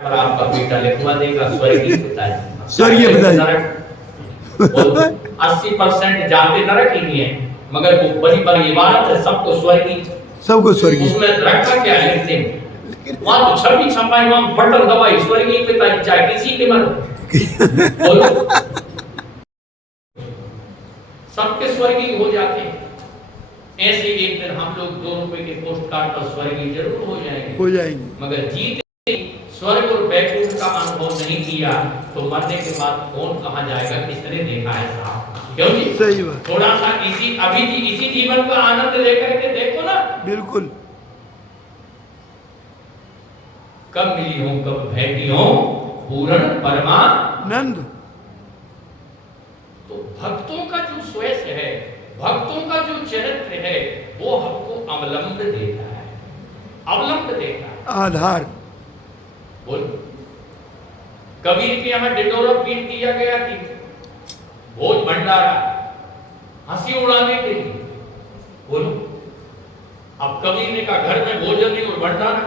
पर आपका बेटा लिखवा देगा स्वर्गीय पिताजी। स्वर्गीय पिताजी। 80% जाते नरक ही नहीं है, मगर वो बड़ी बड़ी इबारत है, सबको स्वर्गीय। उसमें रखा क्या है लिखने में? वहाँ तो छवि छपाई, वहाँ बटन दबाई, स्वर्गीय पिताजी, चाहे किसी के मर बोलो, सबके स्वर्गीय हो जाते हैं। ऐसे एक दिन हम लोग 2 रुपए के पोस्ट कार्ड पर स्वर्गीय जरूर हो जाएंगे, मगर जीते स्वर्ग और बैकुंठ का अनुभव नहीं किया तो मरने के बाद कौन कहाँ जाएगा, किसने देखा है साहब? क्यों जी? सही बात। थोड़ा सा इसी जीवन का आनंद लेकर के देखो ना। बिल्कुल। कब मिली हो, कब भेटी हो पूर्ण परमानंद। तो भक्तों का जो स्वयं है, भक्तों का जो चरित्र है, वो हमको अवलंब देता है, अवलंब देता है, आधार। बोल, कबीर के यहाँ डिंडोरा पीट दिया गया कि भोज भंडारा हंसी उड़ाने के लिए, बोलो। अब कबीर ने कहा घर में भोजन नहीं और भंडारा,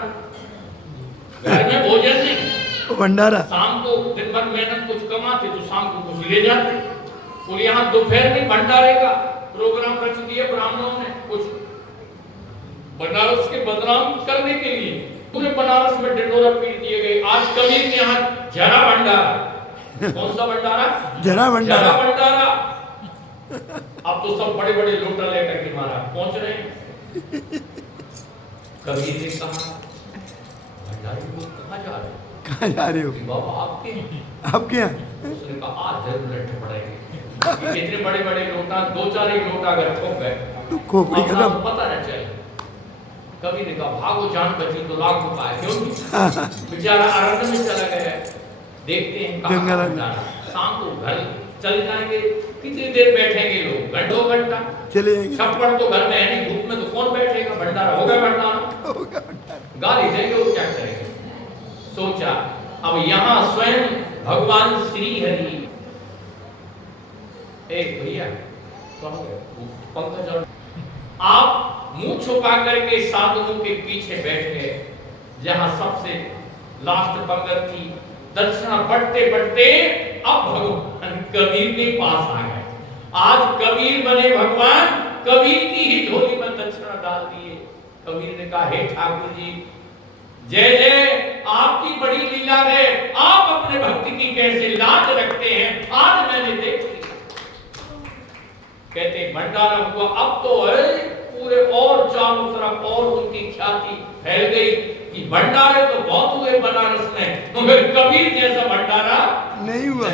घर में भोजन नहीं भंडारा, शाम को दिन भर मेहनत कुछ कमाते तो शाम को कुछ ले जाते, और यहाँ दोपहर में भंडारे का प्रोग्राम रच दिया ब्राह्मणों ने, कुछ बनारस के बदनाम करने के लिए पूरे बनारस में डिंडोरा पीट दिए गए। आज कबीर के यहाँ जरा भंडारा। कौन सा भंडारा? जरा भंडारा। अब तो सब बड़े बड़े लोटा लेकर के महाराज पहुंच रहे हैं। कबीर ने कहा भंडारी लोग कहाँ जा रहे हो? कहाँ जा रहे हो? बाबा आपके यहाँ। उसने कहा आज जरूर लट्ठे पड़ेंगे। इतने बड़े बड़े लोटा, 2-4 एक लोटा अगर ठोक गए तो खोपड़ी खत्म, पता न चले। कभी ने कहा भागो, जान बची तो लाख रुपए, क्यों? बेचारा अरण्य में चला गया। देखते हैं कहाँ शाम को घर चल जाएंगे, कितनी देर बैठेंगे लोग? घंटों घंटा चले जाएंगे। छप्पड़ तो घर में है नहीं, धूप में तो कौन बैठेगा? भंडारा हो गया, भंडारा गाली देंगे और क्या करेंगे? सोचा अब यहाँ स्वयं भगवान श्री हरि, एक भैया पंकज, आप मुंह छुपा करके साधुओं के पीछे बैठ गए, जहां सबसे लास्ट पंगत थी। दक्षिणा बढ़ते बढ़ते अब भगवान कबीर के पास आ गए। आज कबीर बने भगवान, कबीर की ही झोली में दक्षिणा डाल दिए। कबीर ने कहा हे ठाकुर जी, जय जय, आपकी बड़ी लीला है, आप अपने भक्ति की कैसे लाज रखते हैं, आज मैंने देख लिया। कहते भंडारा हुआ, अब तो पूरे और चारों तरफ और उनकी ख्याति फैल गई कि भंडारे तो बहुत हुए बनारस में, मगर कबीर जैसा भंडारा नहीं हुआ।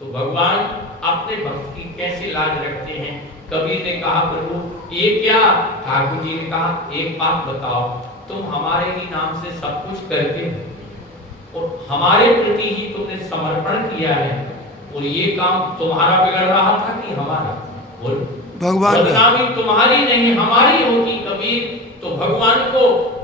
तो भगवान अपने भक्त की कैसे लाज रखते हैं? कबीर ने कहा प्रभु ये क्या? ठाकुर जी ने कहा एक बात बताओ, तुम हमारे ही नाम से सब कुछ करते हो और हमारे प्रति ही तुमने समर्पण किया है, और ये काम तुम्हारा बिगड़ रहा था कि हमारा? बोल, भगवान बदनामी तुम्हारी नहीं हमारी होगी कबीर। तो भगवान को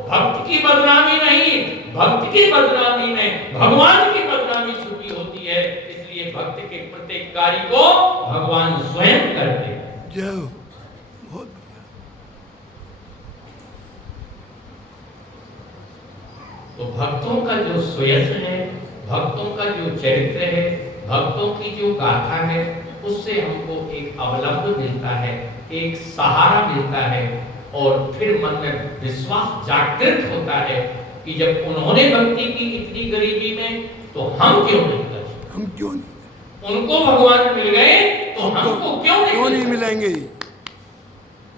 भक्त की बदनामी नहीं, भक्त की बदनामी में भगवान की बदनामी छुपी होती है। इसलिए भक्त के प्रत्येक कार्य को भगवान स्वयं करते हैं। बहुत तो भक्तों का जो स्वयं है, भक्तों का जो चरित्र है, भक्तों की जो गाथा है, उससे हमको एक अवलंब मिलता है, एक सहारा मिलता है, और फिर मन में विश्वास जागृत होता है कि जब उन्होंने भक्ति की इतनी गरीबी में, तो हम क्यों नहीं कर सकते? हम क्यों नहीं? उनको भगवान मिल गए तो हमको क्यों नहीं मिलेंगे?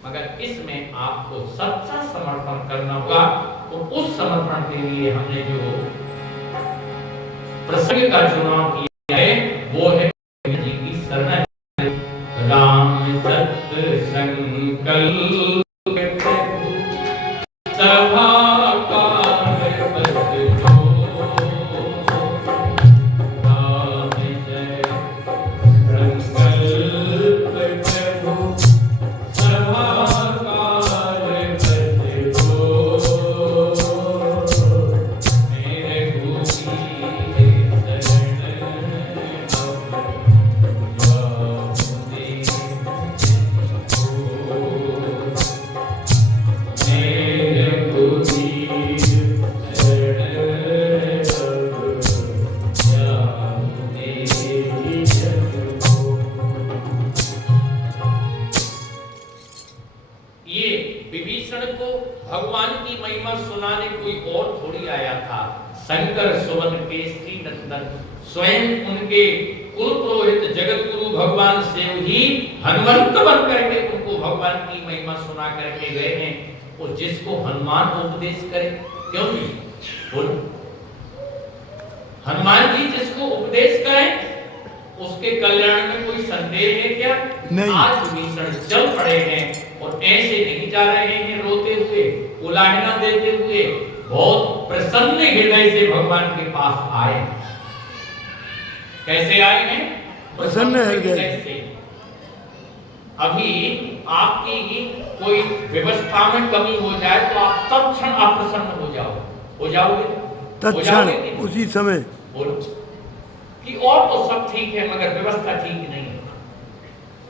मगर इसमें आपको सच्चा समर्पण करना होगा। तो उस समर्पण के लिए हमने जो प्रसंग का चुनाव किया है वो है जी की शरण। राम सत्य संकल्प सभा आया था। शंकर सुवन केसरी नंदन, स्वयं उनके कुल पुरोहित जगत गुरु भगवान शिव ही हनुमंत बन करके उनको भगवान की महिमा सुना करके गए हैं। और जिसको हनुमान उपदेश करे, क्यों नहीं बोलो, हनुमान जी जिसको उपदेश करें उसके कल्याण में कोई संदेह है क्या? नहीं। आज विभीषण चल पड़े हैं और ऐसे नहीं जा रहे हैं रोते हुए, उलाहना देते हुए, बहुत प्रसन्न हृदय से भगवान के पास आए। कैसे आए हैं? प्रसन्न हृदय से। अभी आपकी कोई व्यवस्था में कमी हो जाए तो आप तत्क्षण अप्रसन्न हो जाओगे? तत्क्षण उसी समय। बोलो कि और तो सब ठीक है मगर व्यवस्था ठीक नहीं है,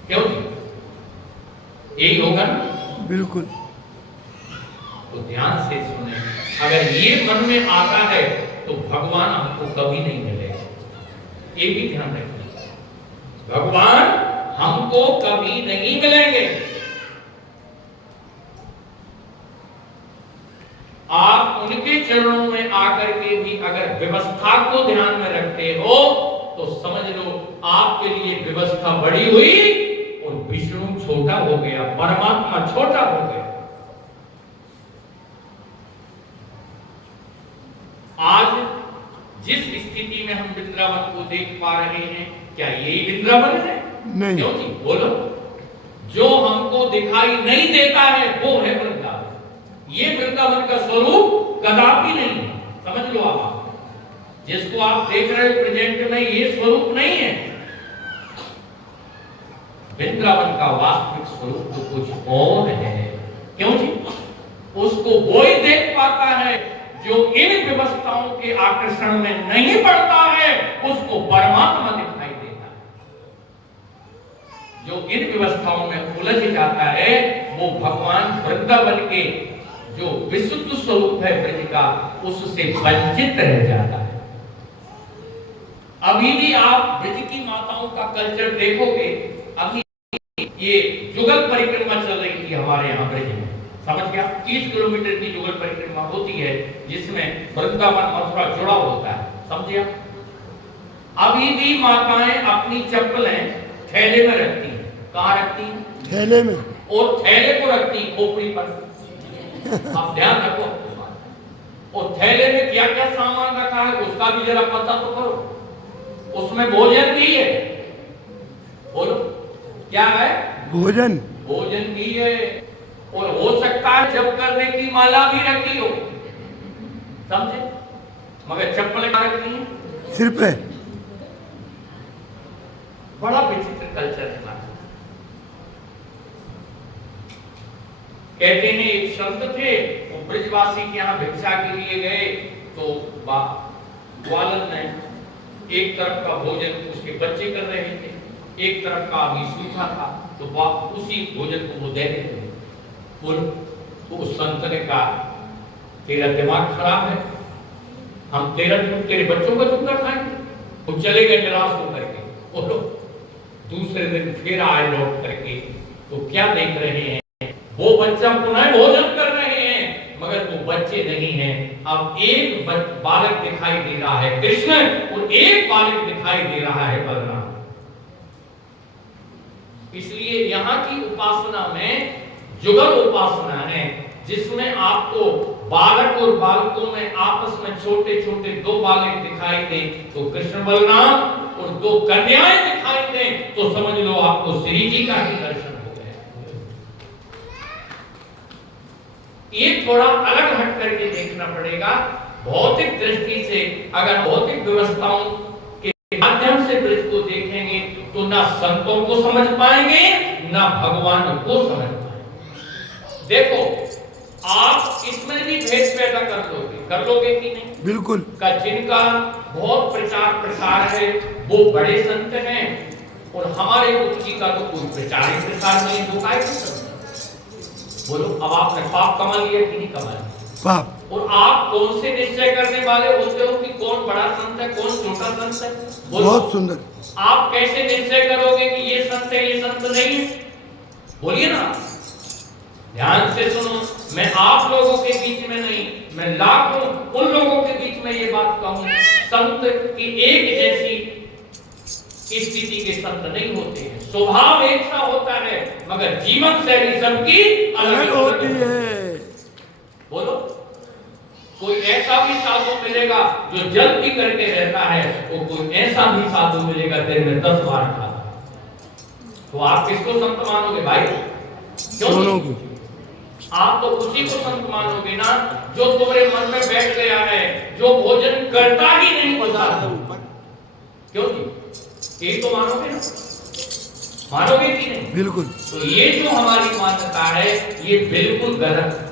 क्यों? यही होगा ना? बिल्कुल। तो ध्यान से सुने, अगर ये मन में आता है तो भगवान हमको कभी नहीं मिलेगा, ये भी ध्यान रखिए। भगवान हमको कभी नहीं मिलेंगे। आप उनके चरणों में आकर के भी अगर व्यवस्था को ध्यान में रखते हो तो समझ लो आपके लिए व्यवस्था बड़ी हुई और विष्णु छोटा हो गया, परमात्मा छोटा हो गया। आज जिस स्थिति में हम वृंदावन को देख पा रहे हैं, क्या यही वृंदावन है? नहीं। क्यों जी? बोलो, जो हमको दिखाई नहीं देता है वो है वृंदावन। ये वृंदावन का स्वरूप कदापि नहीं है, समझ लो आप। जिसको आप देख रहे हो प्रेजेंट में, ये स्वरूप नहीं है। वृंदावन का वास्तविक स्वरूप तो कुछ और है। क्यों जी? उसको वो ही देख पाता है जो इन व्यवस्थाओं के आकर्षण में नहीं पड़ता है, उसको परमात्मा दिखाई देता है। जो इन व्यवस्थाओं में उलझ जाता है वो भगवान वृंदावन के जो विशुद्ध स्वरूप है ब्रज का, उससे वंचित रह जाता है। अभी भी आप ब्रज की माताओं का कल्चर देखोगे, अभी ये जुगल परिक्रमा चल रही थी हमारे यहाँ ब्रज में, समझ गया? 30 किलोमीटर की जुगल परिक्रमा होती है जिसमें वृंदावन मथुरा जुड़ा होता है, समझिए? अभी भी माताएं अपनी चप्पलें थैले में रखती हैं। कहाँ रखती हैं? थैले में। और थैले को रखती खोपड़ी पर। आप ध्यान रखो, और थैले में क्या क्या सामान रखा है उसका भी जरा पता तो करो। उसमें भोजन भी है, बोलो क्या है? भोजन। भोजन भी है, और हो सकता है जब करने की माला भी रखी हो, समझे? मगर चप्पल कहाँ रखनी है? सिर पे। बड़ा विचित्र कल्चर है। कहते हैं एक संत थे, वो ब्रजवासी के यहाँ भिक्षा के लिए गए, तो ग्वालन ने एक तरफ का भोजन उसके बच्चे कर रहे थे, एक तरफ का अभी सूखा था, तो उसी भोजन को वो दे देते थे। तो उस संत ने कहा, तेरा दिमाग खराब है, हम तेरे बच्चों का चुपका खाएंगे? वो चले गए निराश होकर के। और दूसरे दिन फिर आए लौट करके, तो क्या देख रहे हैं? वो बच्चा पुनः भोजन कर रहे हैं, मगर वो बच्चे नहीं हैं। अब एक बालक दिखाई दे रहा है कृष्ण, और एक बालक दिखाई दे रहा है बलराम। इसलिए यहाँ की उपासना में जुगल उपासना है, जिसमें आपको बालक और बालकों में आपस में छोटे छोटे दो बालक दिखाई दे तो कृष्ण बलराम, और दो कन्याएं दिखाई दे तो समझ लो आपको श्री जी का ही दर्शन हो गया। ये थोड़ा अलग हट करके देखना पड़ेगा। भौतिक दृष्टि से अगर भौतिक व्यवस्थाओं के माध्यम से ब्रज को देखेंगे तो ना संतों को समझ पाएंगे, ना भगवान को समझ पाएंगे। देखो, आप इसमें भी भेद पैदा कर लोगे कि नहीं? बिल्कुल। का जिनका बहुत प्रचार प्रसार है वो बड़े संत हैं, और हमारे गुरु जी का तो कोई प्रचार प्रसार नहीं होता है। बोलो, अब आपने पाप कमा लिया कि नहीं कमा लिया? पाप। और आप कौन से निश्चय करने वाले होते हो कि कौन बड़ा संत है, कौन छोटा संत है? बहुत सुंदर। आप कैसे निश्चय करोगे कि ये संत है, ये संत नहीं है? बोलिए ना, ध्यान से सुनो। मैं आप लोगों के बीच में नहीं, मैं लाखों उन लोगों संत की एक जैसी स्थिति के संत नहीं होते हैं। स्वभाव एक सा होता है मगर जीवन शैली सबकी अलग होती है। बोलो, कोई ऐसा भी साधु मिलेगा जो जल भी करके रहता है, वो कोई ऐसा भी साधु मिलेगा दिन में 10 बार खाता। तो आप किसको संत मानोगे भाई? दोनों को। आप तो उसी को संत मानोगे ना जो तुम्हारे मन में बैठ गया है, जो भोजन करता ही नहीं बता। क्यों जी? ये तो मानोगे ना, मानोगे कि नहीं? बिल्कुल। तो ये जो हमारी मान्यता है ये बिल्कुल गलत है।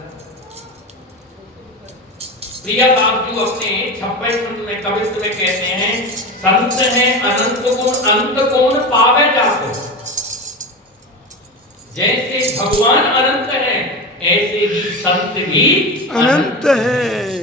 प्रियदास जी अपने 26 संत में कवित्व में कहते हैं, संत है अनंत गुण अंत गुण पावे जाको। जैसे भगवान अनंत है ऐसे ही संत भी अनंत है।